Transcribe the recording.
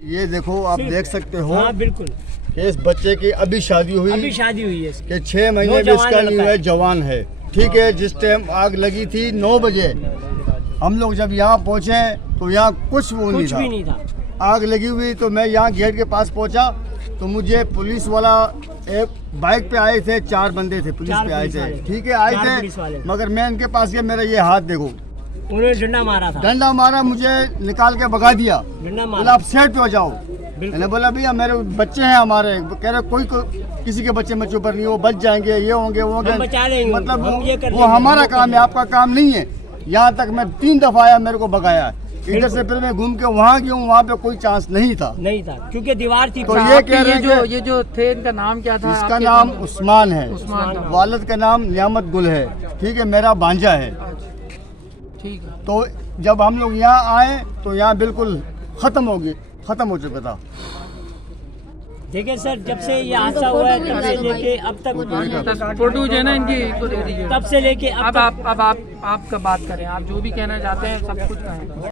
ये देखो आप देख सकते हो। हाँ बिल्कुल। इस बच्चे की अभी शादी हुई हुई है कि 6 महीने भी इसका नहीं हुआ है, जवान है। ठीक है, जिस टाइम आग लगी थी 9 बजे हम लोग जब यहाँ पहुँचे तो यहाँ कुछ भी नहीं था। आग लगी हुई तो मैं यहाँ गेट के पास पहुँचा तो मुझे पुलिस वाला एक बाइक पे आए थे, 4 बंदे थे पुलिस पे आए थे। ठीक है, आए थे मगर मैं इनके पास गया, मेरा ये हाथ देखो, उन्होंने डंडा मारा था। डंडा मारा, मुझे निकाल के भगा दिया। बोला आप सेट पे हो जाओ। मैंने बोला भैया मेरे बच्चे हैं हमारे, कह रहे कोई किसी के बच्चे बच्चों पर नहीं, वो बच जाएंगे, ये होंगे वो होंगे, मतलब वो हमारा काम है, आपका काम नहीं है। यहाँ तक मैं 3 दफा आया, मेरे को भगाया। इधर से फिर मैं घूम के वहाँ गया, वहाँ पे कोई चांस नहीं था क्योंकि दीवार थी। तो ये कह रहे हैं ये जो थे इनका नाम क्या था? इसका नाम उस्मान है, उस्मान। वालिद का नाम नियामत गुल है। ठीक है, मेरा भांजा है। ठीक है। तो जब हम लोग यहाँ आए तो यहाँ बिल्कुल खत्म हो चुका था। देखिए सर, जब से ये हादसा हुआ है तब से लेके अब तक फोटो जो है ना इनकी तो दे दीजिए। तब से लेके अब आप आपका बात करें, आप जो भी कहना चाहते हैं सब कुछ कहें।